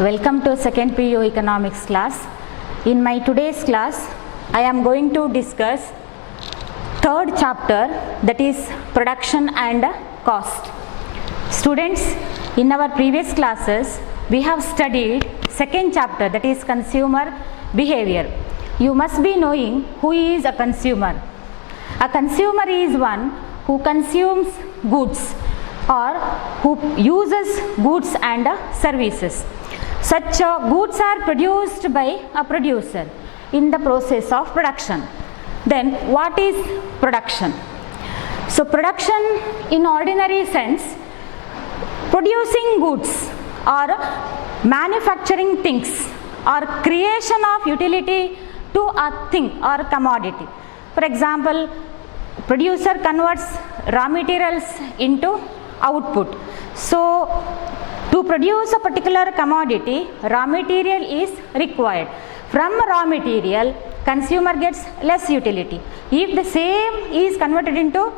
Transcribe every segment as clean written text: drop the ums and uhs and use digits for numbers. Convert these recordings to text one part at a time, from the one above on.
Welcome to second PU economics class. In my today's class, I am going to discuss third chapter, that is production and cost. Students, in our previous classes, we have studied second chapter, that is consumer behavior. You must be knowing who is a consumer. A consumer is one who consumes goods or who uses goods and services. Such goods are produced by a producer in the process of production. Then what is production? So production in ordinary sense, producing goods or manufacturing things or creation of utility to a thing or commodity. For example, producer converts raw materials into output. So to produce a particular commodity, raw material is required. From raw material, consumer gets less utility. If the same is converted into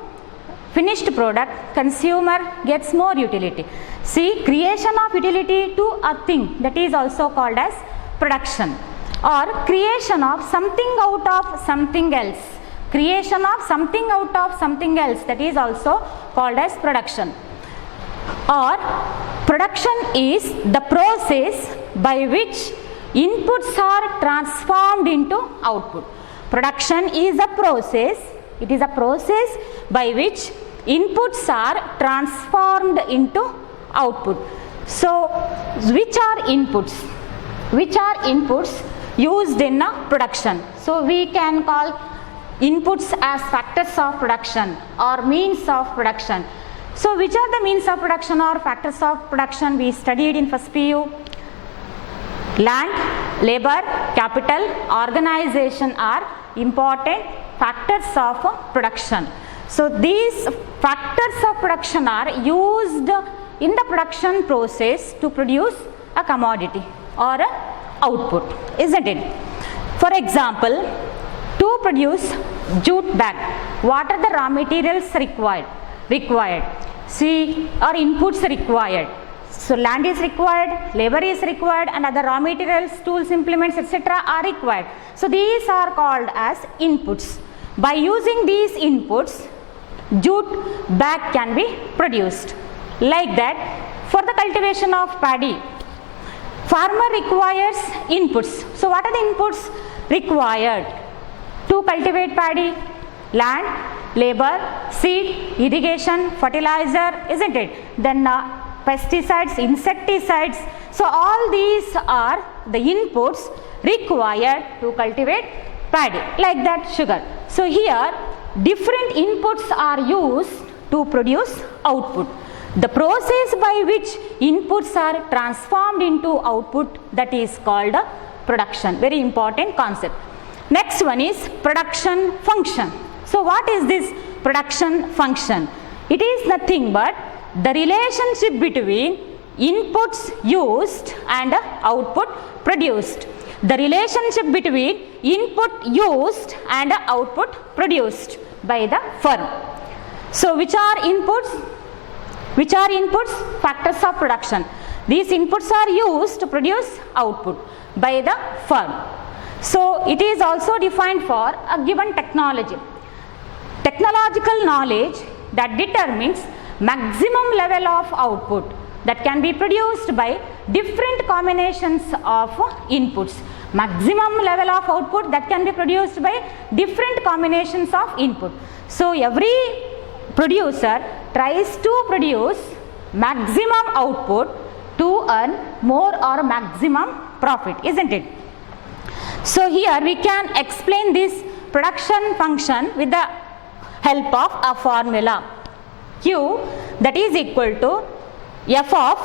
finished product, consumer gets more utility. See, creation of utility to a thing, that is also called as production, or creation of something out of something else. Creation of something out of something else, that is also called as production. Or production is the process by which inputs are transformed into output. Production is a process, it is a process by which inputs are transformed into output. So which are inputs? Which are inputs used in a production? So we can call inputs as factors of production or means of production. So which are the means of production or factors of production we studied in first PU? Land, labor, capital, organization are important factors of production. So these factors of production are used in the production process to produce a commodity or a output, isn't it? For example, to produce jute bag, what are the raw materials required? See, or inputs required. So land is required, labor is required, and other raw materials, tools, implements, etc. are required. So these are called as inputs. By using these inputs, jute bag can be produced. Like that, for the cultivation of paddy, farmer requires inputs. So what are the inputs required to cultivate paddy? Land, labor, seed, irrigation, fertilizer, isn't it? Then pesticides, insecticides. So all these are the inputs required to cultivate paddy. Like that, sugar. So here different inputs are used to produce output. The process by which inputs are transformed into output, that is called production. Very important concept. Next one is production function. So what is this production function? It is nothing but the relationship between inputs used and output produced. The relationship between input used and output produced by the firm. So which are inputs? Which are inputs? Factors of production. These inputs are used to produce output by the firm. So it is also defined for a given technology. Technological knowledge that determines maximum level of output that can be produced by different combinations of inputs. Maximum level of output that can be produced by different combinations of input. So every producer tries to produce maximum output to earn more or maximum profit, isn't it? So here we can explain this production function with the help of a formula. Q, that is equal to f of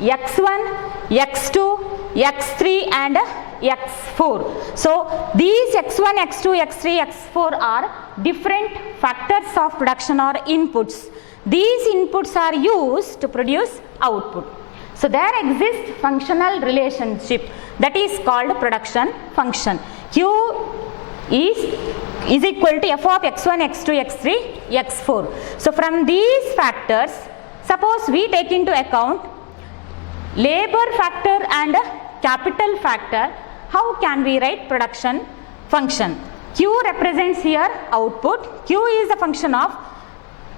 x1, x2, x3 and x4. So these x1, x2, x3, x4 are different factors of production or inputs. These inputs are used to produce output. So there exists functional relationship, that is called production function. Q is equal to f of x1, x2, x3, x4. So from these factors, suppose we take into account labor factor and capital factor, how can we write production function? Q represents here output. Q is a function of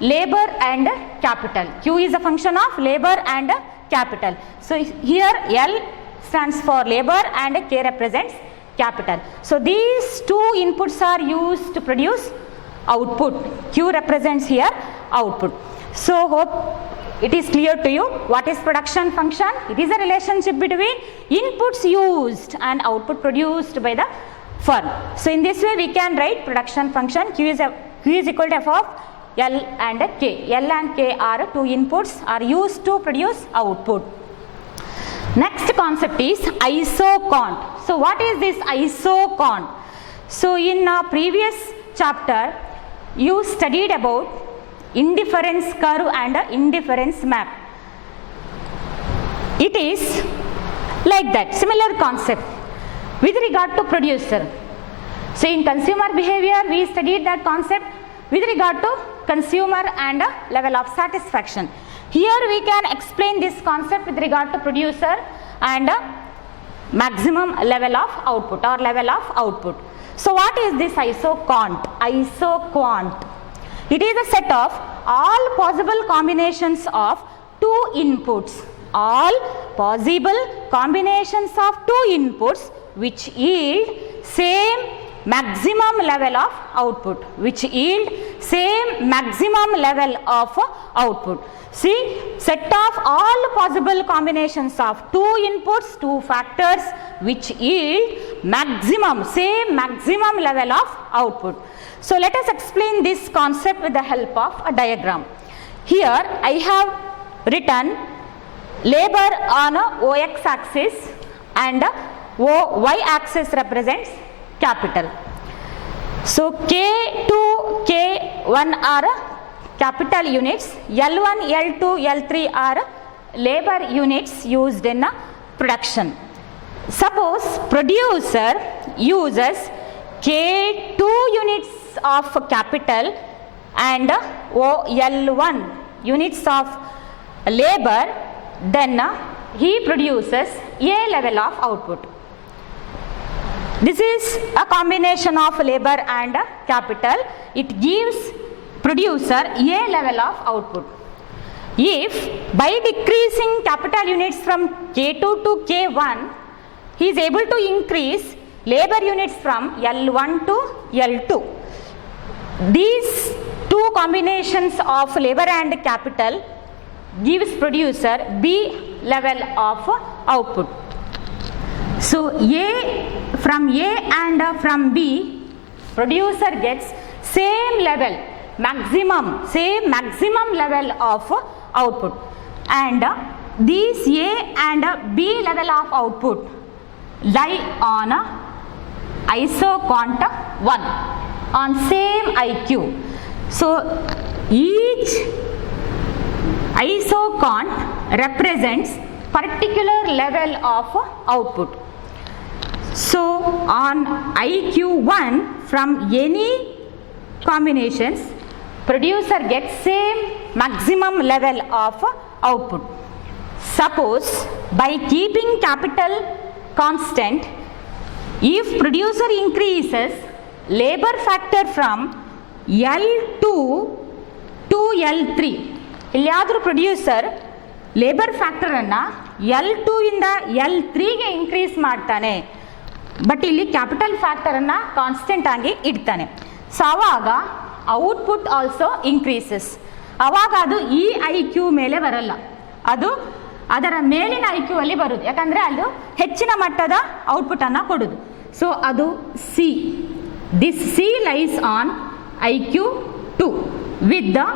labor and capital. Q is a function of labor and capital. So here L stands for labor and K represents capital. So these two inputs are used to produce output. Q represents here output. So hope it is clear to you what is production function. It is a relationship between inputs used and output produced by the firm. So in this way we can write production function. Q is equal to F of L and K. L and K are two inputs are used to produce output. Next concept is isocont. So what is this isocont? So in a previous chapter you studied about indifference curve and indifference map. It is like that, similar concept with regard to producer. So in consumer behavior we studied that concept with regard to consumer and level of satisfaction. Here we can explain this concept with regard to producer and maximum level of output or level of output. So what is this isocont? Isocont. It is a set of all possible combinations of two inputs. All possible combinations of two inputs which yield same maximum level of output. Which yield same maximum level of output. See, set of all possible combinations of two inputs, two factors which yield maximum, same maximum level of output. So let us explain this concept with the help of a diagram. Here I have written labor on a OX axis and Y axis represents capital. So K2, K1 are capital units, L1, L2, L3 are labor units used in production. Suppose producer uses K2 units of capital and L1 units of labor, then he produces A level of output. This is a combination of labor and capital. It gives producer A level of output. If by decreasing capital units from K2 to K1, he is able to increase labor units from L1 to L2. These two combinations of labor and capital gives producer B level of output. So from A and from B, producer gets same level, same maximum level of output, and these A and B level of output lie on isocont 1 on same IQ. So each isocont represents particular level of output. So on IQ1 from any combinations, producer gets same maximum level of output. Suppose by keeping capital constant, if producer increases labor factor from L2 to L3, ಇಲ್ಲಾದರೂ producer labor factor ಅನ್ನು L2 ಇಂದ L3 ಗೆ increase ಮಾಡ್ತಾನೆ, but ಇಲ್ಲಿ capital factor ಅನ್ನು constant ಆಗಿ ಇಡ್ತಾನೆ. So ಆವಾಗ output also increases. ಆವಾಗ ಅದು ಈ IQ ಮೇಲೆ ಬರಲ್ಲ, ಅದು ಅದರ ಮೇಲಿನ IQ ಅಲ್ಲಿ ಬರುದು, ಯಾಕಂದರೆ ಅದು ಹೆಚ್ಚಿನ ಮಟ್ಟದ ಔಟ್ಪುಟನ್ನು ಕೊಡುದು. ಸೊ ಅದು C. This C lies on IQ2 with the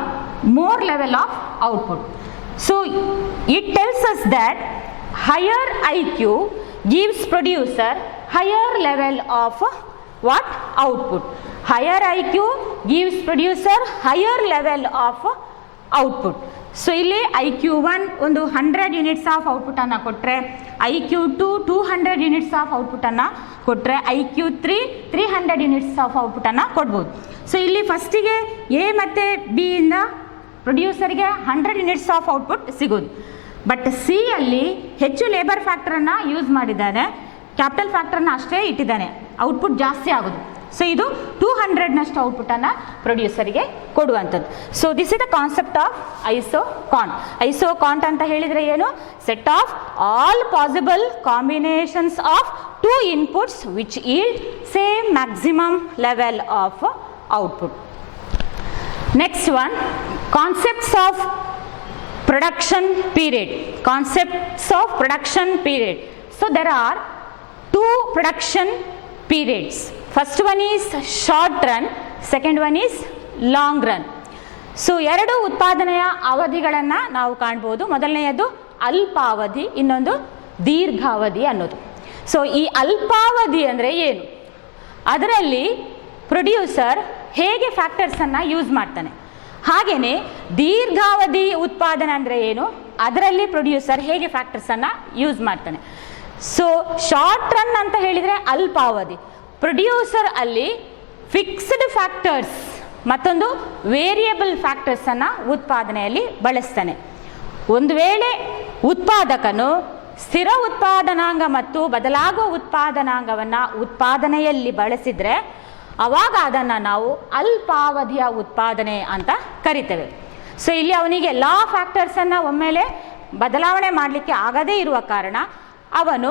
more level of output. So it tells us that higher IQ gives producer higher level of what? Output. Higher IQ gives producer higher level of output. So ಇಲ್ಲಿ IQ1 ಒಂದು 100 units of output ಅನ್ನು ಕೊಟ್ಟರೆ, IQ2 200 units of output ಅನ್ನು ಕೊಟ್ಟರೆ, IQ3 300 units of output ಅನ್ನು ಕೊಡ್ಬೋದು. So ಇಲ್ಲಿ ಫಸ್ಟಿಗೆ ಎ ಮತ್ತು ಬಿ ಇಂದ ಪ್ರೊಡ್ಯೂಸರ್ಗೆ 100 ಯೂನಿಟ್ಸ್ ಆಫ್ ಔಟ್ಪುಟ್ ಸಿಗೋದು. ಬಟ್ ಸಿ ಅಲ್ಲಿ ಹೆಚ್ಚು ಲೇಬರ್ ಫ್ಯಾಕ್ಟರನ್ನು ಯೂಸ್ ಮಾಡಿದ್ದಾನೆ, ಕ್ಯಾಪಿಟಲ್ ಫ್ಯಾಕ್ಟರ್ನ ಅಷ್ಟೇ ಇಟ್ಟಿದ್ದಾನೆ, ಔಟ್ಪುಟ್ ಜಾಸ್ತಿ ಆಗೋದು. ಸೊ ಇದು 200ನಷ್ಟು ಔಟ್ಪುಟನ್ನು ಪ್ರೊಡ್ಯೂಸರಿಗೆ ಕೊಡುವಂಥದ್ದು. So this is the concept of isoquant. Isoquant ಅಂತ ಹೇಳಿದರೆ ಏನು? Set of all possible combinations of two inputs which yield same maximum level of output. Next one, concepts of production period. Concepts of production period. So there are two production periods. First one is short run, second one is long run. So ಎರಡು ಉತ್ಪಾದನೆಯ ಅವಧಿಗಳನ್ನು ನಾವು ಕಾಣ್ಬೋದು. ಮೊದಲನೆಯದು ಅಲ್ಪಾವಧಿ, ಇನ್ನೊಂದು ದೀರ್ಘಾವಧಿ ಅನ್ನೋದು. ಸೊ ಈ ಅಲ್ಪಾವಧಿ ಅಂದರೆ ಏನು? ಅದರಲ್ಲಿ ಪ್ರೊಡ್ಯೂಸರ್ ಹೇಗೆ ಫ್ಯಾಕ್ಟರ್ಸನ್ನು ಯೂಸ್ ಮಾಡ್ತಾನೆ, ಹಾಗೆಯೇ ದೀರ್ಘಾವಧಿ ಉತ್ಪಾದನೆ ಅಂದರೆ ಏನು, ಅದರಲ್ಲಿ ಪ್ರೊಡ್ಯೂಸರ್ ಹೇಗೆ ಫ್ಯಾಕ್ಟರ್ಸನ್ನು ಯೂಸ್ ಮಾಡ್ತಾನೆ. ಸೊ ಶಾರ್ಟ್ ರನ್ ಅಂತ ಹೇಳಿದರೆ ಅಲ್ಪಾವಧಿ, ಪ್ರೊಡ್ಯೂಸರ್ ಅಲ್ಲಿ ಫಿಕ್ಸ್ಡ್ ಫ್ಯಾಕ್ಟರ್ಸ್ ಮತ್ತೊಂದು ವೇರಿಯಬಲ್ ಫ್ಯಾಕ್ಟರ್ಸನ್ನು ಉತ್ಪಾದನೆಯಲ್ಲಿ ಬಳಸ್ತಾನೆ. ಒಂದು ವೇಳೆ ಉತ್ಪಾದಕನು ಸ್ಥಿರ ಉತ್ಪಾದನಾಂಗ ಮತ್ತು ಬದಲಾಗುವ ಉತ್ಪಾದನಾಂಗವನ್ನು ಉತ್ಪಾದನೆಯಲ್ಲಿ ಬಳಸಿದರೆ ಆವಾಗ ಅದನ್ನು ನಾವು ಅಲ್ಪಾವಧಿಯ ಉತ್ಪಾದನೆ ಅಂತ ಕರಿತೇವೆ. ಸೊ ಇಲ್ಲಿ ಅವನಿಗೆ ಎಲ್ಲ ಫ್ಯಾಕ್ಟರ್ಸನ್ನು ಒಮ್ಮೆಲೆ ಬದಲಾವಣೆ ಮಾಡಲಿಕ್ಕೆ ಆಗದೇ ಇರುವ ಕಾರಣ ಅವನು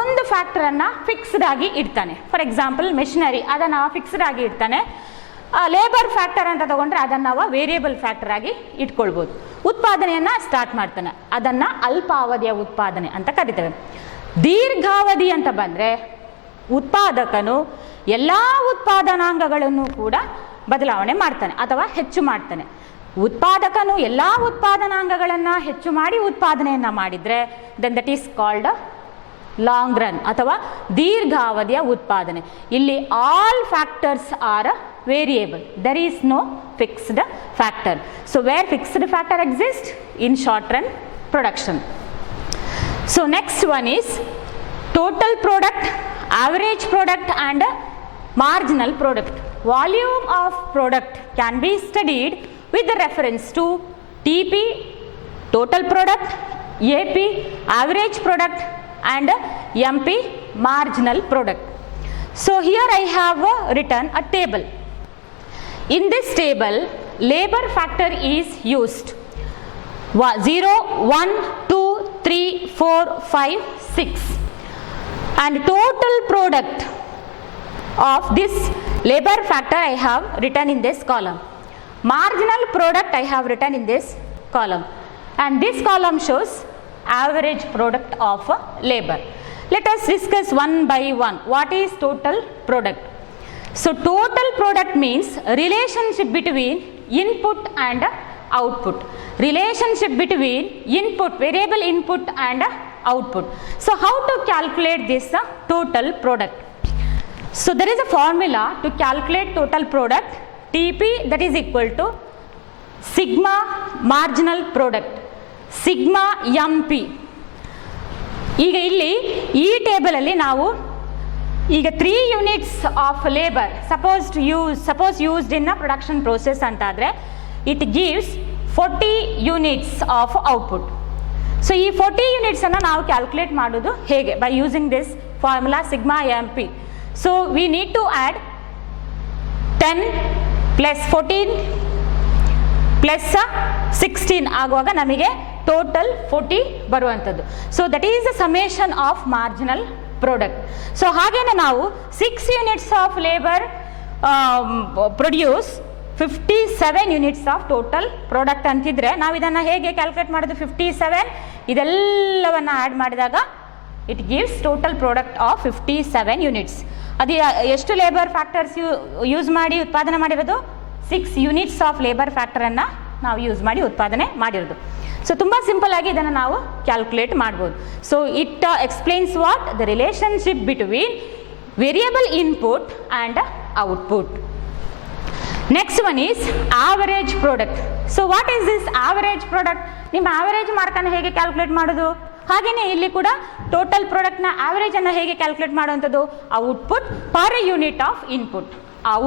ಒಂದು ಫ್ಯಾಕ್ಟರನ್ನು ಫಿಕ್ಸ್ಡ್ ಆಗಿ ಇಡ್ತಾನೆ. ಫಾರ್ ಎಕ್ಸಾಂಪಲ್ ಮೆಷಿನರಿ, ಅದನ್ನು ಫಿಕ್ಸ್ಡ್ ಆಗಿ ಇಡ್ತಾನೆ. ಲೇಬರ್ ಫ್ಯಾಕ್ಟರ್ ಅಂತ ತಗೊಂಡ್ರೆ ಅದನ್ನು ನಾವು ವೇರಿಯಬಲ್ ಫ್ಯಾಕ್ಟರ್ ಆಗಿ ಇಟ್ಕೊಳ್ಬೋದು. ಉತ್ಪಾದನೆಯನ್ನು ಸ್ಟಾರ್ಟ್ ಮಾಡ್ತಾನೆ, ಅದನ್ನು ಅಲ್ಪಾವಧಿಯ ಉತ್ಪಾದನೆ ಅಂತ ಕರಿತೇವೆ. ದೀರ್ಘಾವಧಿ ಅಂತ ಬಂದರೆ ಉತ್ಪಾದಕನು ಎಲ್ಲ ಉತ್ಪಾದನಾಂಗಗಳನ್ನು ಕೂಡ ಬದಲಾವಣೆ ಮಾಡ್ತಾನೆ ಅಥವಾ ಹೆಚ್ಚು ಮಾಡ್ತಾನೆ. ಉತ್ಪಾದಕನು ಎಲ್ಲ ಉತ್ಪಾದನಾಂಗಗಳನ್ನು ಹೆಚ್ಚು ಮಾಡಿ ಉತ್ಪಾದನೆಯನ್ನು ಮಾಡಿದರೆ then that is called long run ಅಥವಾ ದೀರ್ಘಾವಧಿಯ ಉತ್ಪಾದನೆ. ಇಲ್ಲಿ all factors are variable, there is no fixed factor. So where fixed factor exist in short run production. So next one is total product, average product and marginal product. Volume of product can be studied with reference to TP, total product, AP, average product and MP, marginal product. So here I have written a table. In this table, labor factor is used. 0, 1, 2, 3, 4, 5, 6. And total product of this labor factor I have written in this column. Marginal product I have written in this column. And this column shows average product of labor. Let us discuss one by one. What is total product? So total product means relationship between input and output. Relationship between input, variable input and output. So how to calculate this total product? So there is a formula to calculate total product. TP, that is equal to sigma marginal product, sigma MP. ಈಗ ಇಲ್ಲಿ ಈ table ಅಲ್ಲಿ ನಾವು ಈಗ 3 units of labour suppose used in production process ಅಂತಾದರೆ it gives 40 units of output. So ಈ 40 ಯೂನಿಟ್ಸನ್ನು ನಾವು ಕ್ಯಾಲ್ಕುಲೇಟ್ ಮಾಡೋದು ಹೇಗೆ? By using this formula sigma M P. So we need to add 10 plus 14 plus 16 ಆಗುವಾಗ ನಮಗೆ ಟೋಟಲ್ 40 ಬರುವಂಥದ್ದು. So that is the summation of marginal product. So ಹಾಗೇನೆ ನಾವು 6 units of labour produce 57 units of total product ಅಂತಿದ್ರೆ ನಾವು ಇದನ್ನು ಹೇಗೆ calculate ಮಾಡೋದು? 57 ಇದೆಲ್ಲವನ್ನು ಆ್ಯಡ್ ಮಾಡಿದಾಗ it gives total product of 57 units. ಅದು ಎಷ್ಟು ಲೇಬರ್ ಫ್ಯಾಕ್ಟರ್ಸ್ ಯೂಸ್ ಮಾಡಿ ಉತ್ಪಾದನೆ ಮಾಡಿರೋದು? 6 ಯೂನಿಟ್ಸ್ ಆಫ್ ಲೇಬರ್ ಫ್ಯಾಕ್ಟರನ್ನು ನಾವು ಯೂಸ್ ಮಾಡಿ ಉತ್ಪಾದನೆ ಮಾಡಿರೋದು. ಸೊ ತುಂಬ ಸಿಂಪಲ್ ಆಗಿ ಇದನ್ನು ನಾವು ಕ್ಯಾಲ್ಕುಲೇಟ್ ಮಾಡ್ಬೋದು. So it explains what the relationship between variable input and output. Next one is average product. So what is this average product? ನಿಮ್ಮ ಆವರೇಜ್ ಮಾರ್ಕನ್ನು ಹೇಗೆ ಕ್ಯಾಲ್ಕುಲೇಟ್ ಮಾಡೋದು? ಹಾಗೆಯೇ ಇಲ್ಲಿ ಕೂಡ ಟೋಟಲ್ ಪ್ರಾಡಕ್ಟ್ನ ಆವರೇಜನ್ನು ಹೇಗೆ ಕ್ಯಾಲ್ಕುಲೇಟ್ ಮಾಡುವಂಥದ್ದು? Output per unit of input,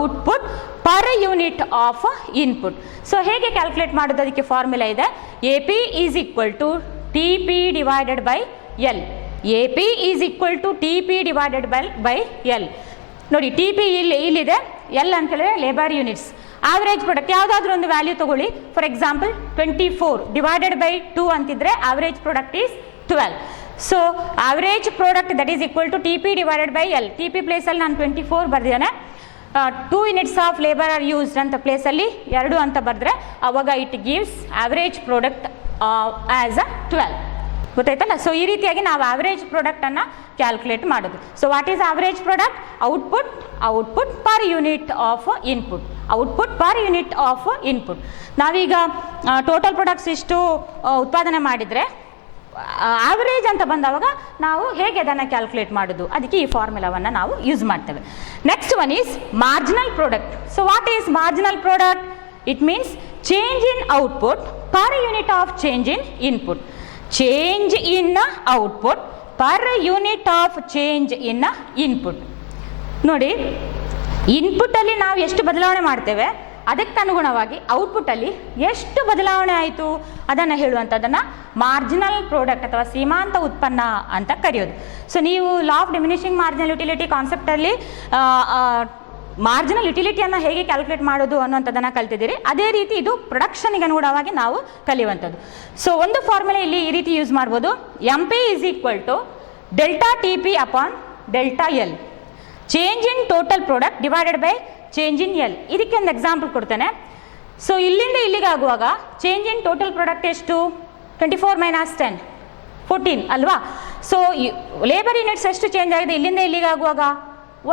output per unit of input. So ಹೇಗೆ ಕ್ಯಾಲ್ಕುಲೇಟ್ ಮಾಡೋದು? ಅದಕ್ಕೆ ಫಾರ್ಮುಲಾ ಇದೆ. A P is equal to TP divided by L. AP is equal to TP divided by L. ನೋಡಿ TP ಇಲ್ಲಿದೆ, L ಅಂತ ಹೇಳಿದ್ರೆ labour units. Average product ಯಾವುದಾದ್ರೂ ಒಂದು ವ್ಯಾಲ್ಯೂ ತಗೊಳ್ಳಿ. ಫಾರ್ ಎಕ್ಸಾಂಪಲ್ 24 ಡಿವೈಡೆಡ್ ಬೈ 2 ಅಂತಿದ್ರೆ average product is 12. So average product that is equal to TP divided by L. TP ಪ್ಲೇಸಲ್ಲಿ ನಾನು 24 ಬರ್ದಿದ್ದಾನೆ. 2 units of labour are used ಅಂತ ಪ್ಲೇಸಲ್ಲಿ 2 ಅಂತ ಬರೆದ್ರೆ ಅವಾಗ it gives average product as a 12. ಗೊತ್ತಾಯ್ತಲ್ಲ. ಸೊ ಈ ರೀತಿಯಾಗಿ ನಾವು ಆವರೇಜ್ ಪ್ರಾಡಕ್ಟನ್ನು ಕ್ಯಾಲ್ಕುಲೇಟ್ ಮಾಡೋದು. So what is average product? Output per unit of input. Output per unit of input. ನಾವೀಗ ಟೋಟಲ್ ಪ್ರಾಡಕ್ಟ್ಸ್ ಇಷ್ಟು ಉತ್ಪಾದನೆ ಮಾಡಿದರೆ ಆವರೇಜ್ ಅಂತ ಬಂದವಾಗ ನಾವು ಹೇಗೆ ಅದನ್ನು ಕ್ಯಾಲ್ಕುಲೇಟ್ ಮಾಡೋದು, ಅದಕ್ಕೆ ಈ ಫಾರ್ಮುಲಾವನ್ನು ನಾವು ಯೂಸ್ ಮಾಡ್ತೇವೆ. Next one is marginal product. So what is marginal product? It means change in output per unit of change in input. Change in output per unit of change in input. ನೋಡಿ, ಇನ್ಪುಟ್ಟಲ್ಲಿ ನಾವು ಎಷ್ಟು ಬದಲಾವಣೆ ಮಾಡ್ತೇವೆ ಅದಕ್ಕೆ ಅನುಗುಣವಾಗಿ ಔಟ್ಪುಟ್ಟಲ್ಲಿ ಎಷ್ಟು ಬದಲಾವಣೆ ಆಯಿತು ಅದನ್ನು ಹೇಳುವಂಥದ್ದನ್ನು ಮಾರ್ಜಿನಲ್ ಪ್ರಾಡಕ್ಟ್ ಅಥವಾ ಸೀಮಾಂತ ಉತ್ಪನ್ನ ಅಂತ ಕರೆಯೋದು. ಸೊ ನೀವು law of diminishing marginal utility ಕಾನ್ಸೆಪ್ಟಲ್ಲಿ ಮಾರ್ಜಿನಲ್ ಯುಟಿಲಿಟಿಯನ್ನು ಹೇಗೆ ಕ್ಯಾಲ್ಕುಲೇಟ್ ಮಾಡೋದು ಅನ್ನೋಂಥದ್ದನ್ನು ಕಲ್ತಿದ್ದೀರಿ. ಅದೇ ರೀತಿ ಇದು ಪ್ರೊಡಕ್ಷನ್ಗೆ ಅನುಗುಣವಾಗಿ ನಾವು ಕಲಿಯುವಂಥದ್ದು. ಸೊ ಒಂದು ಫಾರ್ಮುಲಾ ಇಲ್ಲಿ ಈ ರೀತಿ ಯೂಸ್ ಮಾಡ್ಬೋದು. MP is equal to delta TP upon delta L. Change in total product divided by change in L. ಇದಕ್ಕೆ ಒಂದು ಎಕ್ಸಾಂಪಲ್ ಕೊಡ್ತೇನೆ. ಸೊ ಇಲ್ಲಿಂದ ಇಲ್ಲಿಗೆ ಆಗುವಾಗ ಚೇಂಜ್ ಇನ್ ಟೋಟಲ್ ಪ್ರಾಡಕ್ಟ್ ಎಷ್ಟು? 24 ಮೈನಸ್ 10 14 ಅಲ್ವಾ? ಸೊ ಲೇಬರ್ ಯೂನಿಟ್ಸ್ ಎಷ್ಟು ಚೇಂಜ್ ಆಗಿದೆ ಇಲ್ಲಿಂದ ಇಲ್ಲಿಗೆ ಆಗುವಾಗ?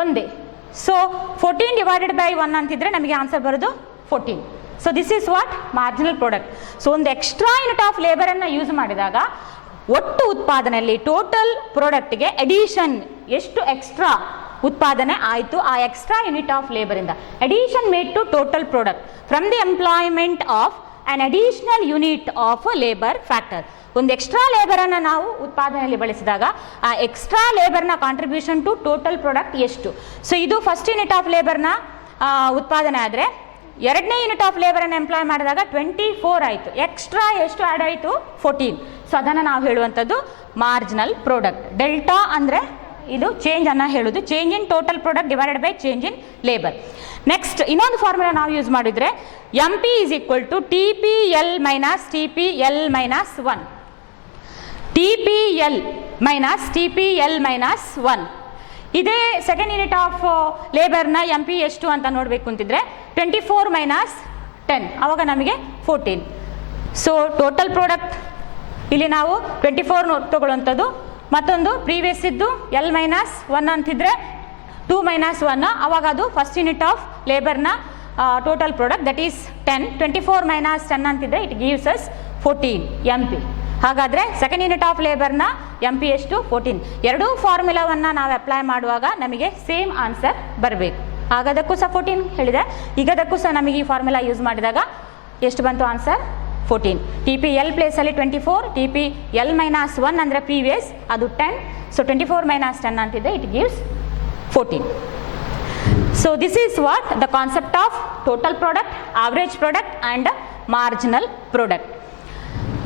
ಒಂದೇ. ಸೊ 14 ಡಿವೈಡೆಡ್ ಬೈ 1 ಅಂತಿದ್ರೆ ನಮಗೆ ಆನ್ಸರ್ ಬರೋದು 14. So this is what marginal product. So ಒಂದು ಎಕ್ಸ್ಟ್ರಾ ಯೂನಿಟ್ ಆಫ್ ಲೇಬರನ್ನು ಯೂಸ್ ಮಾಡಿದಾಗ ಒಟ್ಟು ಉತ್ಪಾದನೆಯಲ್ಲಿ ಟೋಟಲ್ ಪ್ರಾಡಕ್ಟ್ಗೆ ಅಡಿಷನ್ ಎಷ್ಟು ಎಕ್ಸ್ಟ್ರಾ ಉತ್ಪಾದನೆ ಆಯಿತು ಆ ಎಕ್ಸ್ಟ್ರಾ ಯೂನಿಟ್ ಆಫ್ ಲೇಬರಿಂದ. Addition made to total product from the employment of an additional unit of labour factor. ಒಂದು ಎಕ್ಸ್ಟ್ರಾ ಲೇಬರನ್ನು ನಾವು ಉತ್ಪಾದನೆಯಲ್ಲಿ ಬಳಸಿದಾಗ ಆ ಎಕ್ಸ್ಟ್ರಾ ಲೇಬರ್ನ ಕಾಂಟ್ರಿಬ್ಯೂಷನ್ ಟು ಟೋಟಲ್ ಪ್ರಾಡಕ್ಟ್ ಎಷ್ಟು. ಸೊ ಇದು ಫಸ್ಟ್ ಯೂನಿಟ್ ಆಫ್ ಲೇಬರ್ನ ಉತ್ಪಾದನೆ ಆದರೆ ಎರಡನೇ ಯೂನಿಟ್ ಆಫ್ ಲೇಬರನ್ನು ಎಂಪ್ಲಾಯ್ ಮಾಡಿದಾಗ 24 ಆಯಿತು. ಎಕ್ಸ್ಟ್ರಾ ಎಷ್ಟು ಆ್ಯಡ್ ಆಯಿತು? 14. ಸೊ ಅದನ್ನು ನಾವು ಹೇಳುವಂಥದ್ದು ಮಾರ್ಜಿನಲ್ ಪ್ರಾಡಕ್ಟ್. ಡೆಲ್ಟಾ ಅಂದರೆ ಇದು ಚೇಂಜ್ ಅನ್ನು ಹೇಳೋದು. Change in total product divided by change in labour. Next ಇನ್ನೊಂದು ಫಾರ್ಮುಲಾ ನಾವು ಯೂಸ್ ಮಾಡಿದರೆ MP is equal to TPL minus TPL minus 1. TPL minus TPL minus 1. ಇದೇ ಸೆಕೆಂಡ್ ಯೂನಿಟ್ ಆಫ್ ಲೇಬರ್ನ MP ಎಷ್ಟು ಅಂತ ನೋಡಬೇಕು ಅಂತಿದ್ರೆ 24 ಮೈನಸ್ 10 ಆವಾಗ ನಮಗೆ 14. ಸೊ ಟೋಟಲ್ ಪ್ರಾಡಕ್ಟ್ ಇಲ್ಲಿ ನಾವು 24 ತಗೊಳ್ಳುವಂಥದ್ದು. ಮತ್ತೊಂದು ಪ್ರೀವಿಯಸ್ ಇದ್ದು L ಮೈನಸ್ 1 ಅಂತಿದ್ರೆ 2 ಮೈನಸ್ 1 ಆವಾಗ ಅದು ಫಸ್ಟ್ ಯೂನಿಟ್ ಆಫ್ ಲೇಬರ್ನ total product that is 10. 24 minus 10 ಅಂತಿದ್ರೆ ಇಟ್ ಗಿವ್ಸ್ ಅಸ್ 14 MP. ಹಾಗಾದರೆ ಸೆಕೆಂಡ್ ಯೂನಿಟ್ ಆಫ್ ಲೇಬರ್ನ MP ಎಷ್ಟು? 14. ಎರಡೂ ಫಾರ್ಮುಲಾವನ್ನು ನಾವು ಅಪ್ಲೈ ಮಾಡುವಾಗ ನಮಗೆ ಸೇಮ್ ಆನ್ಸರ್ ಬರಬೇಕು. ಆಗೋದಕ್ಕೂ ಸಹ 14 ಹೇಳಿದೆ, ಈಗದಕ್ಕೂ ಸಹ ನಮಗೆ ಈ ಫಾರ್ಮುಲಾ ಯೂಸ್ ಮಾಡಿದಾಗ ಎಷ್ಟು ಬಂತು ಆನ್ಸರ್? 14. TPL ಪ್ಲೇಸಲ್ಲಿ 24, TPL ಮೈನಸ್ 1 ಅಂದರೆ ಪ್ರೀವಿಯಸ್ ಅದು 10. ಸೊ 24 ಮೈನಸ್ 10 ಅಂತಿದೆ it gives 14. So this is what the concept of total product, average product and marginal product.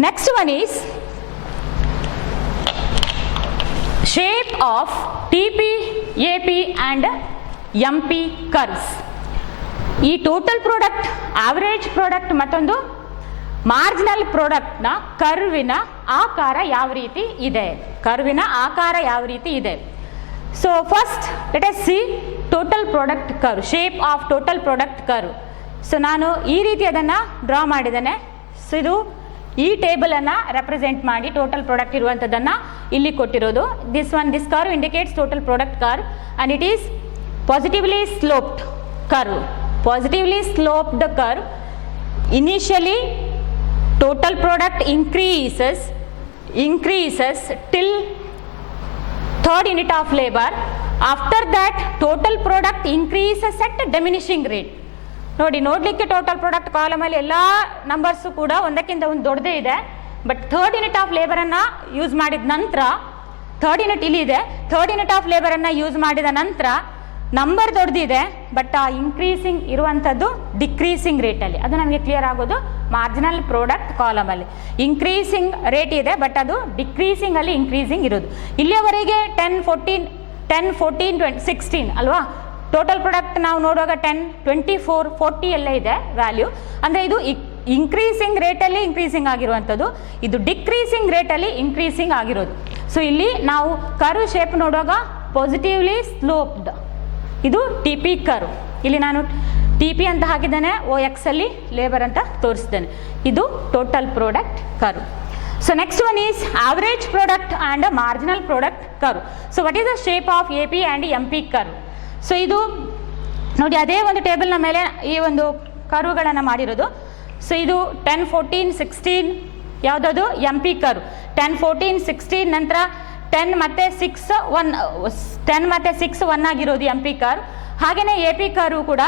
Next one is shape of TP, AP and MP curves. ಈ total product, average product ಮತ್ತೊಂದು marginal ಪ್ರಾಡಕ್ಟ್ನ ಕರ್ವಿನ ಆಕಾರ ಯಾವ ರೀತಿ ಇದೆ, ಕರ್ವಿನ ಆಕಾರ ಯಾವ ರೀತಿ ಇದೆ. So first let us see total product curve, shape of total product curve. So ನಾನು ಈ ರೀತಿ ಅದನ್ನು ಡ್ರಾ ಮಾಡಿದ್ದೇನೆ. ಸೊ ಇದು ಈ ಟೇಬಲನ್ನು ರೆಪ್ರೆಸೆಂಟ್ ಮಾಡಿ ಟೋಟಲ್ ಪ್ರಾಡಕ್ಟ್ ಇರುವಂಥದ್ದನ್ನು ಇಲ್ಲಿ ಕೊಟ್ಟಿರೋದು. This curve indicates total product curve and it is positively sloped curve. Positively sloped curve. Initially total product increases till third unit of labor. After that total product increases at diminishing rate. ನೋಡಲಿಕ್ಕೆ total product ಕಾಲಮಲ್ಲಿ ಎಲ್ಲ numbers ಕೂಡ ಒಂದಕ್ಕಿಂತ ಒಂದು ದೊಡ್ಡದೇ ಇದೆ. But third unit of ಲೇಬರನ್ನು use ಮಾಡಿದ ನಂತರ, ಥರ್ಡ್ ಯೂನಿಟ್ ಇಲ್ಲಿ ಇದೆ, ಥರ್ಡ್ ಯೂನಿಟ್ ಆಫ್ ಲೇಬರನ್ನು ಯೂಸ್ ಮಾಡಿದ ನಂತರ ನಂಬರ್ ದೊಡ್ಡದಿದೆ ಬಟ್ ಆ ಇನ್ಕ್ರೀಸಿಂಗ್ ಇರುವಂಥದ್ದು ಡಿಕ್ರೀಸಿಂಗ್ ರೇಟಲ್ಲಿ, ಅದು ನಮಗೆ ಕ್ಲಿಯರ್ ಆಗೋದು ಮಾರ್ಜಿನಲ್ ಪ್ರಾಡಕ್ಟ್ ಕಾಲಮಲ್ಲಿ. ಇನ್ಕ್ರೀಸಿಂಗ್ ರೇಟ್ ಇದೆ ಬಟ್ ಅದು ಡಿಕ್ರೀಸಿಂಗಲ್ಲಿ ಇನ್ಕ್ರೀಸಿಂಗ್ ಇರೋದು. ಇಲ್ಲಿಯವರೆಗೆ 10, 14, 16 ಅಲ್ವಾ. ಟೋಟಲ್ ಪ್ರಾಡಕ್ಟ್ ನಾವು ನೋಡುವಾಗ 10, 24, 40 ಎಲ್ಲ ಇದೆ ವ್ಯಾಲ್ಯೂ. ಅಂದರೆ ಇದು ಇನ್ಕ್ರೀಸಿಂಗ್ ರೇಟಲ್ಲಿ ಇನ್ಕ್ರೀಸಿಂಗ್ ಆಗಿರುವಂಥದ್ದು, ಇದು ಡಿಕ್ರೀಸಿಂಗ್ ರೇಟಲ್ಲಿ ಇನ್ಕ್ರೀಸಿಂಗ್ ಆಗಿರೋದು. ಸೊ ಇಲ್ಲಿ ನಾವು ಕರ್ವ್ ಶೇಪ್ ನೋಡುವಾಗ ಪಾಸಿಟಿವ್ಲಿ ಸ್ಲೋಪ್ಡ್, ಇದು ಟಿ ಪಿ ಕರ್ವ್. ಇಲ್ಲಿ ನಾನು ಟಿ ಪಿ ಅಂತ ಹಾಕಿದ್ದೇನೆ, OX ಅಲ್ಲಿ ಲೇಬರ್ ಅಂತ ತೋರಿಸಿದ್ದೇನೆ. ಇದು total product curve. So next one is average product and marginal product curve. So what is the shape of AP and MP curve? So ಇದು ನೋಡಿ ಅದೇ ಒಂದು ಟೇಬಲ್ನ ಮೇಲೆ ಈ ಒಂದು ಕರ್ವ್ಗಳನ್ನು ಮಾಡಿರೋದು. ಸೊ ಇದು 10, 14, 16 ಯಾವುದದು MP ಕರ್ವ್. 10, 14, 16 ನಂತರ 10 ಮತ್ತು 6 1, 10 ಮತ್ತು 6 1 ಆಗಿರೋದು MP ಕರ್ವ್. ಹಾಗೆಯೇ AP ಕರ್ವ್ ಕೂಡ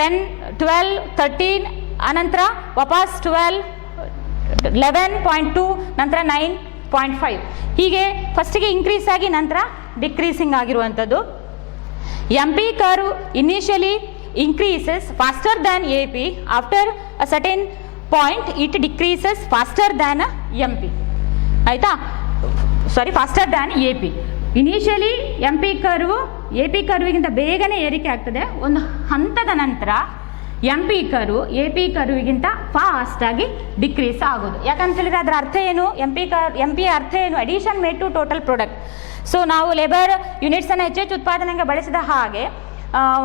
10, 12, 13 ಅನಂತರ ವಾಪಸ್ 12, 11.2 ನಂತರ 9.5 ಹೀಗೆ ಫಸ್ಟಿಗೆ ಇನ್ಕ್ರೀಸ್ ಆಗಿ ನಂತರ ಡಿಕ್ರೀಸಿಂಗ್ ಆಗಿರುವಂಥದ್ದು. MP curve initially increases faster than AP, after a certain point it decreases faster than MP. ಆಯಿತಾ, sorry faster than AP. Initially MP curve AP ಕರ್ವಿಗಿಂತ ಬೇಗನೆ ಏರಿಕೆ ಆಗ್ತದೆ, ಒಂದು ಹಂತದ ನಂತರ MP ಕರ್ವ್ AP ಕರ್ವಿಗಿಂತ ಫಾಸ್ಟಾಗಿ ಡಿಕ್ರೀಸ್ ಆಗೋದು. ಯಾಕಂತ ಹೇಳಿದ್ರೆ ಅದರ ಅರ್ಥ ಏನು, MP ಅರ್ಥ ಏನು, addition made to total product. So ನಾವು ಲೇಬರ್ ಯೂನಿಟ್ಸನ್ನು ಹೆಚ್ಚೆಚ್ಚು ಉತ್ಪಾದನೆಗೆ ಬಳಸಿದ ಹಾಗೆ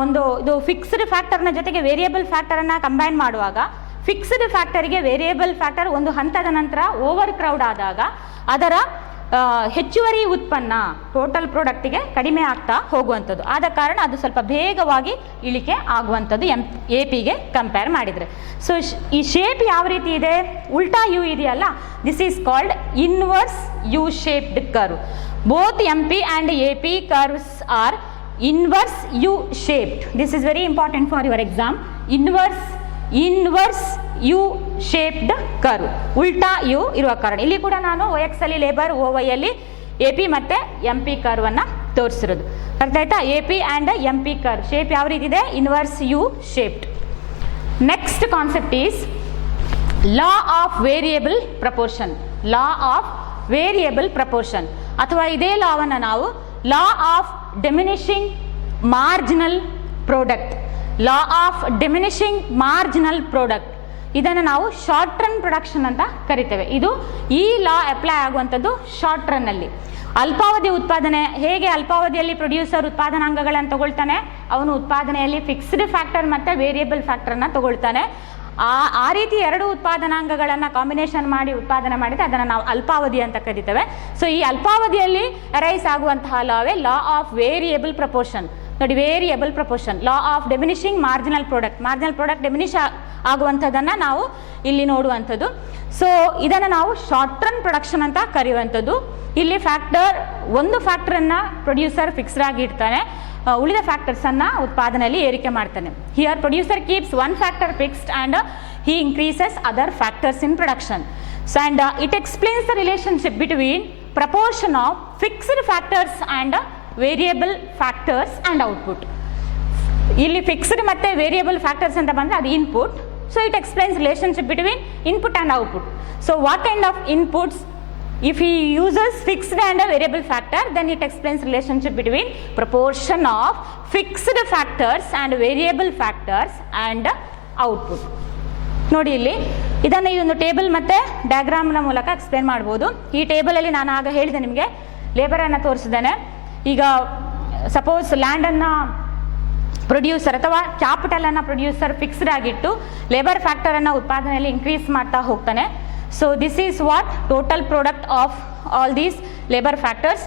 ಒಂದು ಇದು ಫಿಕ್ಸ್ಡ್ ಫ್ಯಾಕ್ಟರ್ನ ಜೊತೆಗೆ ವೇರಿಯಬಲ್ ಫ್ಯಾಕ್ಟರನ್ನು ಕಂಬೈನ್ ಮಾಡುವಾಗ ಫಿಕ್ಸ್ಡ್ ಫ್ಯಾಕ್ಟರಿಗೆ ವೇರಿಯಬಲ್ ಫ್ಯಾಕ್ಟರ್ ಒಂದು ಹಂತದ ನಂತರ ಓವರ್ ಕ್ರೌಡ್ ಆದಾಗ ಅದರ ಹೆಚ್ಚುವರಿ ಉತ್ಪನ್ನ ಟೋಟಲ್ ಪ್ರಾಡಕ್ಟಿಗೆ ಕಡಿಮೆ ಆಗ್ತಾ ಹೋಗುವಂಥದ್ದು. ಆದ ಕಾರಣ ಅದು ಸ್ವಲ್ಪ ಬೇಗವಾಗಿ ಇಳಿಕೆ ಆಗುವಂಥದ್ದು APಗೆ ಕಂಪೇರ್ ಮಾಡಿದರೆ. ಸೊ ಈ ಶೇಪ್ ಯಾವ ರೀತಿ ಇದೆ, ಉಲ್ಟಾ ಯು ಇದೆಯಲ್ಲ, this is called inverse U shaped curve. Both MP and AP curves are inverse U shaped. This is very important for your exam. Inverse U shaped curve. ಉಲ್ಟಾ U ಇರುವ ಕಾರಣ ಇಲ್ಲಿ ಕೂಡ ನಾನು OX ಅಲ್ಲಿ ಲೇಬರ್, OY ಅಲ್ಲಿ AP ಮತ್ತು MP ಕರ್ವನ್ನು ತೋರಿಸಿರೋದು. ಅರ್ಥ ಆಯ್ತಾ? AP and MP curve shape ಯಾವ ರೀತಿ ಇದೆ, inverse U shaped. Next concept is law of variable proportion. Law of variable proportion ಅಥವಾ ಇದೇ ಲಾವನ್ನು ನಾವು law of diminishing marginal product, law of diminishing marginal product, ಇದನ್ನು ನಾವು ಶಾರ್ಟ್ ರನ್ ಪ್ರೊಡಕ್ಷನ್ ಅಂತ ಕರಿತೇವೆ. ಇದು ಈ ಲಾ ಅಪ್ಲೈ ಆಗುವಂಥದ್ದು ಶಾರ್ಟ್ ರನ್ನಲ್ಲಿ. ಅಲ್ಪಾವಧಿ ಉತ್ಪಾದನೆ ಹೇಗೆ, ಅಲ್ಪಾವಧಿಯಲ್ಲಿ ಪ್ರೊಡ್ಯೂಸರ್ ಉತ್ಪಾದನಾಂಗಗಳನ್ನು ತಗೊಳ್ತಾನೆ, ಅವನು ಉತ್ಪಾದನೆಯಲ್ಲಿ ಫಿಕ್ಸ್ಡ್ ಫ್ಯಾಕ್ಟರ್ ಮತ್ತು ವೇರಿಯಬಲ್ ಫ್ಯಾಕ್ಟರನ್ನು ತಗೊಳ್ತಾನೆ. ಆ ರೀತಿ ಎರಡು ಉತ್ಪಾದನಾಂಗಗಳನ್ನು ಕಾಂಬಿನೇಷನ್ ಮಾಡಿ ಉತ್ಪಾದನೆ ಮಾಡಿದರೆ ಅದನ್ನು ನಾವು ಅಲ್ಪಾವಧಿ ಅಂತ ಕರಿತೇವೆ. ಸೊ ಈ ಅಲ್ಪಾವಧಿಯಲ್ಲಿ ಅರೈಸ್ ಆಗುವಂತಹ ಲಾವೇ ಲಾ ಆಫ್ ವೇರಿಯಬಲ್ ಪ್ರಪೋರ್ಷನ್. ನೋಡಿ, variable proportion, law of diminishing marginal product. Marginal product diminish ಆಗುವಂಥದ್ದನ್ನು ನಾವು ಇಲ್ಲಿ ನೋಡುವಂಥದ್ದು. ಸೊ ಇದನ್ನು ನಾವು ಶಾರ್ಟ್ ರನ್ ಪ್ರೊಡಕ್ಷನ್ ಅಂತ ಕರೆಯುವಂಥದ್ದು. ಇಲ್ಲಿ ಒಂದು ಫ್ಯಾಕ್ಟರನ್ನು ಪ್ರೊಡ್ಯೂಸರ್ ಫಿಕ್ಸ್ಡ್ ಆಗಿ ಇಡ್ತಾನೆ, ಉಳಿದ ಫ್ಯಾಕ್ಟರ್ಸನ್ನು ಉತ್ಪಾದನೆಯಲ್ಲಿ ಏರಿಕೆ ಮಾಡ್ತಾನೆ. Here producer keeps one factor fixed and he increases other factors in production. So and it explains the relationship between proportion of fixed factors and variable factors and output. ಇಲ್ಲಿ fixed ಮತ್ತು variable factors ಅಂತ ಬಂದರೆ ಅದು input. So it explains relationship between input and output. So what kind of inputs, if he uses fixed and a variable factor, then it explains relationship between proportion of fixed factors and variable factors and output. ನೋಡಿ, ಇಲ್ಲಿ ಇದನ್ನು ಈ ಒಂದು table ಮತ್ತು ಡಯಾಗ್ರಾಮ್ನ ಮೂಲಕ explain ಮಾಡ್ಬೋದು. ಈ ಟೇಬಲಲ್ಲಿ ನಾನು ಆಗ ಹೇಳಿದೆ ನಿಮಗೆ, ಲೇಬರನ್ನು ತೋರಿಸಿದ್ದೇನೆ. ಈಗ ಸಪೋಸ್ ಲ್ಯಾಂಡನ್ನು ಪ್ರೊಡ್ಯೂಸರ್ ಅಥವಾ ಕ್ಯಾಪಿಟಲನ್ನು ಪ್ರೊಡ್ಯೂಸರ್ ಫಿಕ್ಸ್ಡ್ ಆಗಿಟ್ಟು ಲೇಬರ್ ಫ್ಯಾಕ್ಟರನ್ನು ಉತ್ಪಾದನೆಯಲ್ಲಿ ಇನ್ಕ್ರೀಸ್ ಮಾಡ್ತಾ ಹೋಗ್ತಾನೆ. So this is what total product of all these labor factors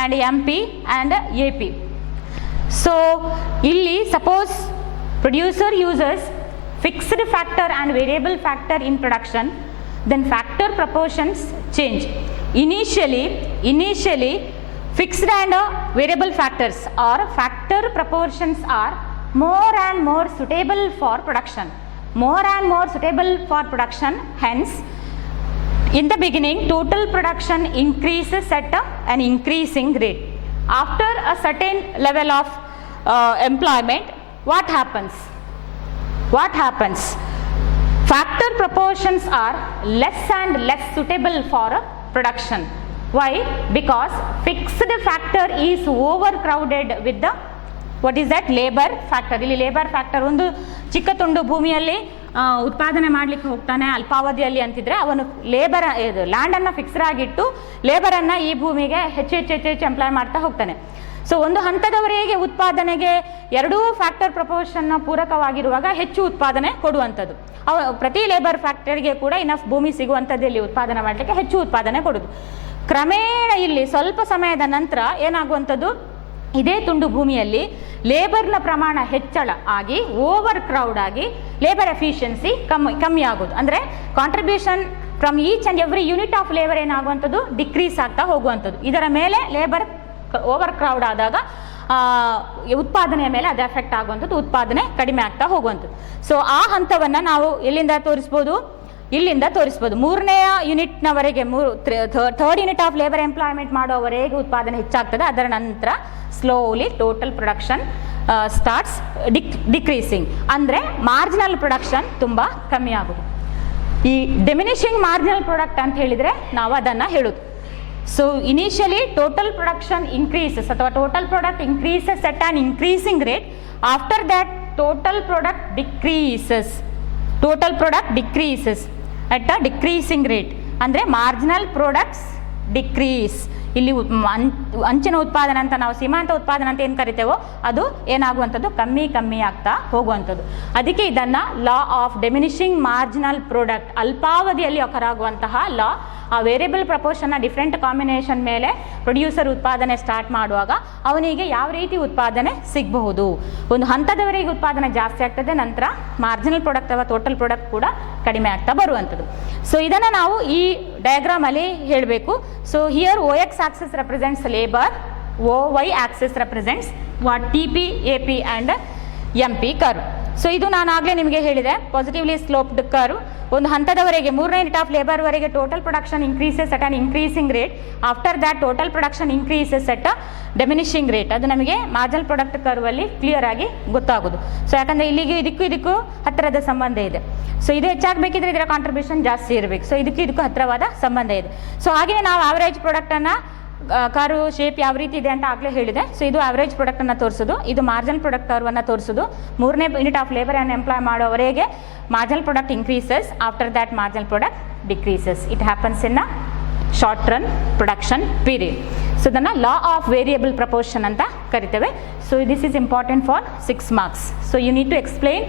and MP and AP. So illi suppose producer uses fixed factor and variable factor in production, then factor proportions change. Initially fixed and variable factors or factor proportions are more and more suitable for production. Hence in the beginning, total production increases at an increasing rate. After a certain level of employment, what happens? Factor proportions are less and less suitable for production. Why? Because fixed factor is overcrowded with the what is that labor factor. ಇಲ್ಲಿ labour factor ಒಂದು ಚಿಕ್ಕ ತುಂಡು ಭೂಮಿಯಲ್ಲಿ ಉತ್ಪಾದನೆ ಮಾಡಲಿಕ್ಕೆ ಹೋಗ್ತಾನೆ ಅಲ್ಪಾವಧಿಯಲ್ಲಿ ಅಂತಿದ್ರೆ ಅವನು ಲೇಬರ್ ಲ್ಯಾಂಡನ್ನು ಫಿಕ್ಸ್ಡ್ ಆಗಿಟ್ಟು ಲೇಬರನ್ನು ಈ ಭೂಮಿಗೆ ಹೆಚ್ಚು ಎಂಪ್ಲಾಯ್ ಮಾಡ್ತಾ ಹೋಗ್ತಾನೆ. ಸೊ ಒಂದು ಹಂತದವರೆಗೆ ಉತ್ಪಾದನೆಗೆ ಎರಡೂ ಫ್ಯಾಕ್ಟರ್ ಪ್ರಪೋರ್ಷನ್ನ ಪೂರಕವಾಗಿರುವಾಗ ಹೆಚ್ಚು ಉತ್ಪಾದನೆ ಕೊಡುವಂಥದ್ದು. ಪ್ರತಿ ಲೇಬರ್ ಫ್ಯಾಕ್ಟರಿಗೆ ಕೂಡ ಇನಫ್ ಭೂಮಿ ಸಿಗುವಂಥದ್ದು ಇಲ್ಲಿ ಉತ್ಪಾದನೆ ಮಾಡಲಿಕ್ಕೆ ಹೆಚ್ಚು ಉತ್ಪಾದನೆ ಕೊಡೋದು. ಕ್ರಮೇಣ ಇಲ್ಲಿ ಸ್ವಲ್ಪ ಸಮಯದ ನಂತರ ಏನಾಗುವಂಥದ್ದು, ಇದೇ ತುಂಡು ಭೂಮಿಯಲ್ಲಿ ಲೇಬರ್ನ ಪ್ರಮಾಣ ಹೆಚ್ಚಳ ಆಗಿ ಓವರ್ ಕ್ರೌಡ್ ಆಗಿ ಲೇಬರ್ ಎಫಿಷಿಯನ್ಸಿ ಕಮ್ಮಿ ಆಗೋದು. ಅಂದರೆ contribution from each and every unit of labour ಏನಾಗುವಂಥದ್ದು ಡಿಕ್ರೀಸ್ ಆಗ್ತಾ ಹೋಗುವಂಥದ್ದು. ಇದರ ಮೇಲೆ ಲೇಬರ್ ಓವರ್ ಕ್ರೌಡ್ ಆದಾಗ ಉತ್ಪಾದನೆಯ ಮೇಲೆ ಅದು ಎಫೆಕ್ಟ್ ಆಗುವಂಥದ್ದು, ಉತ್ಪಾದನೆ ಕಡಿಮೆ ಆಗ್ತಾ ಹೋಗುವಂಥದ್ದು. ಸೊ ಆ ಹಂತವನ್ನು ನಾವು ಎಲ್ಲಿಂದ ತೋರಿಸ್ಬೋದು, ಇಲ್ಲಿಂದ ತೋರಿಸ್ಬೋದು. ಮೂರನೆಯ ಯೂನಿಟ್ನವರೆಗೆ third unit of labour employment ಮಾಡೋವರೆಗೆ ಉತ್ಪಾದನೆ ಹೆಚ್ಚಾಗ್ತದೆ. ಅದರ ನಂತರ slowly total production starts decreasing. ಅಂದರೆ ಮಾರ್ಜಿನಲ್ ಪ್ರೊಡಕ್ಷನ್ ತುಂಬ ಕಮ್ಮಿ ಆಗೋದು. ಈ ಡಿಮಿನಿಷಿಂಗ್ ಮಾರ್ಜಿನಲ್ ಪ್ರೊಡಕ್ಟ್ ಅಂತ ಹೇಳಿದರೆ ನಾವು ಅದನ್ನು ಹೇಳೋದು. So initially total production increases ಅಥವಾ total product increases at an increasing rate. After that total product decreases at a decreasing rate. ಅಂದರೆ ಮಾರ್ಜಿನಲ್ ಪ್ರಾಡಕ್ಟ್ಸ್ ಡಿಕ್ರೀಸ್. ಇಲ್ಲಿ ಅಂಚಿನ ಉತ್ಪಾದನೆ ಅಂತ ನಾವು ಸೀಮಾಂತ ಉತ್ಪಾದನೆ ಅಂತ ಏನು ಕರಿತೇವೋ ಅದು ಏನಾಗುವಂಥದ್ದು ಕಮ್ಮಿ ಆಗ್ತಾ ಹೋಗುವಂಥದ್ದು. ಅದಕ್ಕೆ ಇದನ್ನು law of diminishing marginal product, ಅಲ್ಪಾವಧಿಯಲ್ಲಿ ಒಕರಾಗುವಂತಹ ಲಾ. ಆ ವೇರಿಯಬಲ್ ಪ್ರಪೋರ್ಷನ್ನ ಡಿಫ್ರೆಂಟ್ ಕಾಂಬಿನೇಷನ್ ಮೇಲೆ ಪ್ರೊಡ್ಯೂಸರ್ ಉತ್ಪಾದನೆ ಸ್ಟಾರ್ಟ್ ಮಾಡುವಾಗ ಅವನಿಗೆ ಯಾವ ರೀತಿ ಉತ್ಪಾದನೆ ಸಿಗಬಹುದು. ಒಂದು ಹಂತದವರೆಗೆ ಉತ್ಪಾದನೆ ಜಾಸ್ತಿ ಆಗ್ತದೆ, ನಂತರ ಮಾರ್ಜಿನಲ್ ಪ್ರಾಡಕ್ಟ್ ಅಥವಾ ಟೋಟಲ್ ಪ್ರಾಡಕ್ಟ್ ಕೂಡ ಕಡಿಮೆ ಆಗ್ತಾ ಬರುವಂಥದ್ದು. ಸೊ ಇದನ್ನು ನಾವು ಈ ಡಯಾಗ್ರಾಮಲ್ಲಿ ಹೇಳಬೇಕು. So here OX Axis represents labour, OY Axis represents what TP, AP and MP curve. So ಇದು ನಾನು ಆಗಲೇ ನಿಮಗೆ ಹೇಳಿದೆ, ಪಾಸಿಟಿವ್ಲಿ ಸ್ಲೋಪ್ಡ್ ಕರ್ವ್. ಒಂದು ಹಂತದವರೆಗೆ ಮೂರನೇ ಯೂನಿಟ್ ಆಫ್ ಲೇಬರ್ವರೆಗೆ total production increases at an increasing rate. After that total production increases at a diminishing rate. ಅದು ನಮಗೆ ಮಾರ್ಜಿನಲ್ ಪ್ರಾಡಕ್ಟ್ ಕರ್ವಲ್ಲಿ ಕ್ಲಿಯರ್ ಆಗಿ ಗೊತ್ತಾಗೋದು. ಸೊ ಯಾಕಂದರೆ ಇಲ್ಲಿಗೆ ಇದಕ್ಕೂ ಹತ್ತಿರದ ಸಂಬಂಧ ಇದೆ. ಸೊ ಇದು ಹೆಚ್ಚಾಗಬೇಕಿದ್ರೆ ಇದರ ಕಾಂಟ್ರಿಬ್ಯೂಷನ್ ಜಾಸ್ತಿ ಇರಬೇಕು. ಸೊ ಇದಕ್ಕೂ ಹತ್ತಿರವಾದ ಸಂಬಂಧ ಇದೆ. ಸೊ ಹಾಗೆಯೇ ನಾವು ಆವರೇಜ್ ಪ್ರಾಡಕ್ಟನ್ನು ಕಾರು ಶೇಪ್ ಯಾವ ರೀತಿ ಇದೆ ಅಂತ ಆಗಲೇ ಹೇಳಿದೆ. ಸೊ ಇದು ಆವರೇಜ್ ಪ್ರಾಡಕ್ಟನ್ನು ತೋರಿಸೋದು, ಇದು ಮಾರ್ಜಿನಲ್ ಪ್ರಾಡಕ್ಟ್ ಕರ್ವನ್ನು ತೋರಿಸೋದು. ಮೂರನೇ ಯೂನಿಟ್ ಆಫ್ ಲೇಬರನ್ನು ಎಂಪ್ಲಾಯ್ ಮಾಡೋವರೆಗೆ marginal product increases, after that marginal product decreases. It happens in a short run production period. So ಇದನ್ನು ಲಾ ಆಫ್ ವೇರಿಯಬಲ್ ಪ್ರಪೋರ್ಷನ್ ಅಂತ ಕರಿತೇವೆ. So this is important for 6 marks. So you need to explain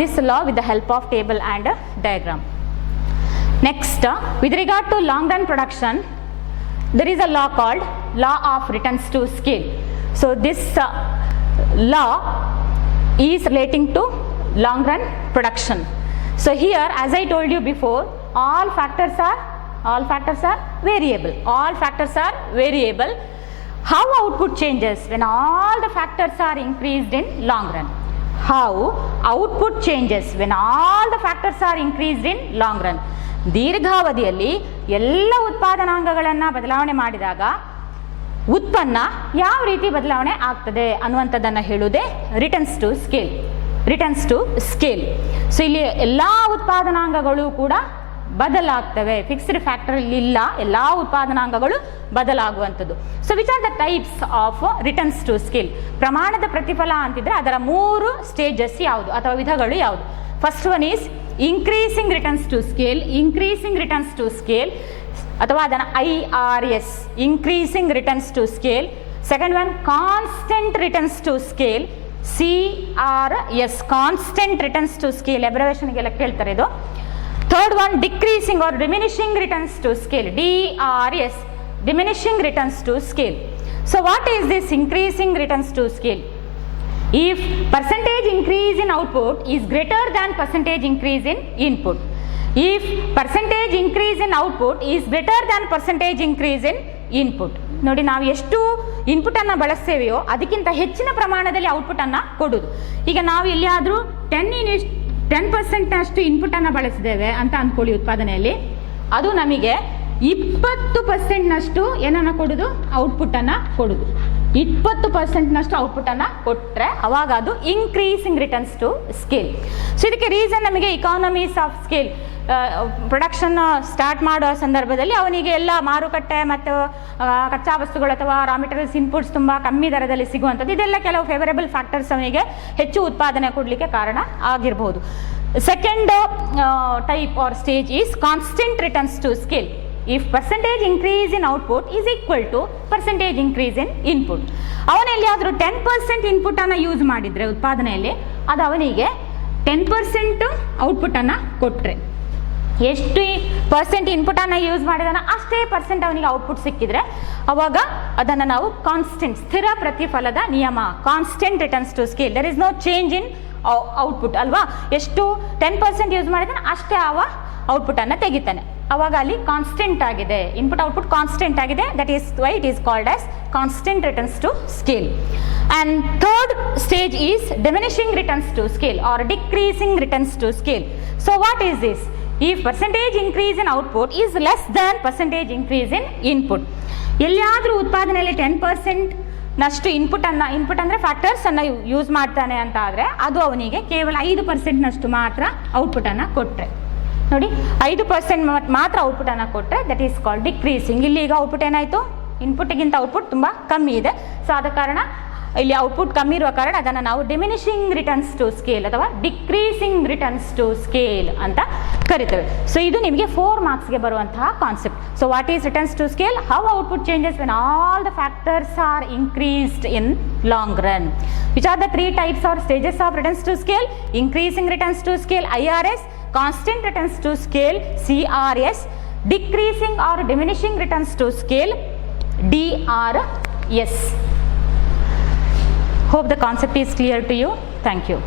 this law with the help of table and diagram. Next, with regard to long run production, there is a law called law of returns to scale. So this law is relating to long run production. So here, as I told you before, all factors are variable. How output changes when all the factors are increased in long run? How output changes when all the factors are increased in long run? ದೀರ್ಘಾವಧಿಯಲ್ಲಿ ಎಲ್ಲ ಉತ್ಪಾದನಾಂಗಗಳನ್ನು ಬದಲಾವಣೆ ಮಾಡಿದಾಗ ಉತ್ಪನ್ನ ಯಾವ ರೀತಿ ಬದಲಾವಣೆ ಆಗ್ತದೆ ಅನ್ನುವಂಥದ್ದನ್ನು ಹೇಳುವುದೇ ರಿಟರ್ನ್ಸ್ ಟು ಸ್ಕೇಲ್. ಸೊ ಇಲ್ಲಿ ಎಲ್ಲ ಉತ್ಪಾದನಾಂಗಗಳು ಕೂಡ ಬದಲಾಗ್ತವೆ. ಫಿಕ್ಸ್ಡ್ ಫ್ಯಾಕ್ಟರ್ ಇಲ್ಲ, ಎಲ್ಲ ಉತ್ಪಾದನಾಂಗಗಳು ಬದಲಾಗುವಂಥದ್ದು. So which are the types of returns to scale? ಪ್ರಮಾಣದ ಪ್ರತಿಫಲ ಅಂತಿದ್ರೆ ಅದರ 3 ಸ್ಟೇಜಸ್ ಯಾವುದು ಅಥವಾ ವಿಧಗಳು ಯಾವುದು? First one is increasing returns to scale ಅಥವಾ ಅದನ್ನು IRS, increasing returns to scale. Second one constant returns to scale, CRS, constant returns to scale, ಅಬ್ರಿವೇಷನ್ಗೆಲ್ಲ ಕೇಳ್ತಾರೆ ಇದು. Third one decreasing or diminishing returns to scale, DRS, diminishing returns to scale. So what is this increasing returns to scale? If percentage increase in output is greater than percentage increase in input, if percentage increase in output is greater than percentage increase in input, ನೋಡಿ ನಾವು ಎಷ್ಟು ಇನ್ಪುಟನ್ನು ಬಳಸ್ತೇವೆಯೋ ಅದಕ್ಕಿಂತ ಹೆಚ್ಚಿನ ಪ್ರಮಾಣದಲ್ಲಿ ಔಟ್ಪುಟನ್ನು ಕೊಡೋದು. ಈಗ ನಾವು ಎಲ್ಲಿಯಾದರೂ 10% ಇನ್ಪುಟನ್ನು ಬಳಸಿದ್ದೇವೆ ಅಂತ ಅಂದ್ಕೊಳ್ಳಿ ಉತ್ಪಾದನೆಯಲ್ಲಿ, ಅದು ನಮಗೆ 20% ಏನನ್ನು ಕೊಡೋದು, ಔಟ್ಪುಟ್ಟನ್ನು ಕೊಡೋದು. 20% ಔಟ್ಪುಟನ್ನು ಕೊಟ್ಟರೆ ಅವಾಗ ಅದು increasing returns to scale. So ಇದಕ್ಕೆ ರೀಸನ್ ನಮಗೆ economies of scale. Production start ಮಾಡೋ ಸಂದರ್ಭದಲ್ಲಿ ಅವನಿಗೆ ಎಲ್ಲ ಮಾರುಕಟ್ಟೆ ಮತ್ತು ಕಚ್ಚಾ ವಸ್ತುಗಳು ಅಥವಾ ರಾ ಮೆಟೀರಿಯಲ್ಸ್ ಇನ್ಪುಟ್ಸ್ ತುಂಬ ಕಮ್ಮಿ ದರದಲ್ಲಿ ಸಿಗುವಂಥದ್ದು, ಇದೆಲ್ಲ ಕೆಲವು ಫೇವರೇಬಲ್ ಫ್ಯಾಕ್ಟರ್ಸ್ ಅವನಿಗೆ ಹೆಚ್ಚು ಉತ್ಪಾದನೆ ಕೊಡಲಿಕ್ಕೆ ಕಾರಣ ಆಗಿರಬಹುದು. Second type or stage is constant returns to scale. If percentage increase in output is equal to percentage increase in input. ಅವನಲ್ಲಿ ಆದರೂ 10% ಇನ್ಪುಟನ್ನು ಯೂಸ್ ಮಾಡಿದರೆ ಉತ್ಪಾದನೆಯಲ್ಲಿ, ಅದು ಅವನಿಗೆ 10% ಔಟ್ಪುಟನ್ನು ಕೊಟ್ಟರೆ, ಎಷ್ಟು ಪರ್ಸೆಂಟ್ ಇನ್ಪುಟನ್ನು ಯೂಸ್ ಮಾಡಿದಾನ ಅಷ್ಟೇ ಪರ್ಸೆಂಟ್ ಅವನಿಗೆ ಔಟ್ಪುಟ್ ಸಿಕ್ಕಿದ್ರೆ ಅವಾಗ ಅದನ್ನು ನಾವು ಕಾನ್ಸ್ಟೆಂಟ್, ಸ್ಥಿರ ಪ್ರತಿಫಲದ ನಿಯಮ, constant returns to scale. There is no change in output ಅಲ್ವಾ. ಎಷ್ಟು 10% ಯೂಸ್ ಮಾಡಿದಾನೆ ಅಷ್ಟೇ ಅವ ಔಟ್ಪುಟನ್ನು ತೆಗಿತಾನೆ, ಅವಾಗ ಅಲ್ಲಿ ಕಾನ್ಸ್ಟೆಂಟ್ ಆಗಿದೆ, ಇನ್ಪುಟ್ ಔಟ್ಪುಟ್ ಕಾನ್ಸ್ಟೆಂಟ್ ಆಗಿದೆ. That is why it is called as constant returns to scale. And third stage is diminishing returns to scale or decreasing returns to scale. So what is this? If percentage increase in output is less than percentage increase in input. ಎಲ್ಲಿಯಾದರೂ ಉತ್ಪಾದನೆಯಲ್ಲಿ 10% ನಷ್ಟು input ಅಂದರೆ ಫ್ಯಾಕ್ಟರ್ಸನ್ನು use ಮಾಡ್ತಾನೆ ಅಂತ ಆದರೆ ಅದು ಅವನಿಗೆ ಕೇವಲ 5% ನಷ್ಟು ಮಾತ್ರ ಔಟ್ಪುಟನ್ನು ಕೊಟ್ಟರೆ, ನೋಡಿ 5% ಮಾತ್ರ ಔಟ್ಪುಟನ್ನು ಕೊಟ್ಟರೆ ದಟ್ ಈಸ್ ಕಾಲ್ಡ್ ಡಿಕ್ರೀಸಿಂಗ್. ಇಲ್ಲಿ ಈಗ ಔಟ್ಪುಟ್ ಏನಾಯಿತು, ಇನ್ಪುಟ್ಗಿಂತ ಔಟ್ಪುಟ್ ತುಂಬ ಕಮ್ಮಿ ಇದೆ. ಸೊ ಆದ ಕಾರಣ ಇಲ್ಲಿ ಔಟ್ಪುಟ್ ಕಮ್ಮಿ ಇರುವ ಕಾರಣ ಅದನ್ನು ನಾವು ಡಿಮಿನಿಷಿಂಗ್ ರಿಟರ್ನ್ಸ್ ಟು ಸ್ಕೇಲ್ ಅಥವಾ ಡಿಕ್ರೀಸಿಂಗ್ ರಿಟರ್ನ್ಸ್ ಟು ಸ್ಕೇಲ್ ಅಂತ ಕರಿತೇವೆ. ಸೊ ಇದು ನಿಮಗೆ 4 ಮಾರ್ಕ್ಸ್ಗೆ ಬರುವಂತಹ concept. So what is returns to scale? How output changes when all the factors are increased in long run. Which are the 3 types or stages of returns to scale? Increasing returns to scale IRS, constant returns to scale CRS, decreasing or diminishing returns to scale DRS. Hope the concept is clear to you. Thank you.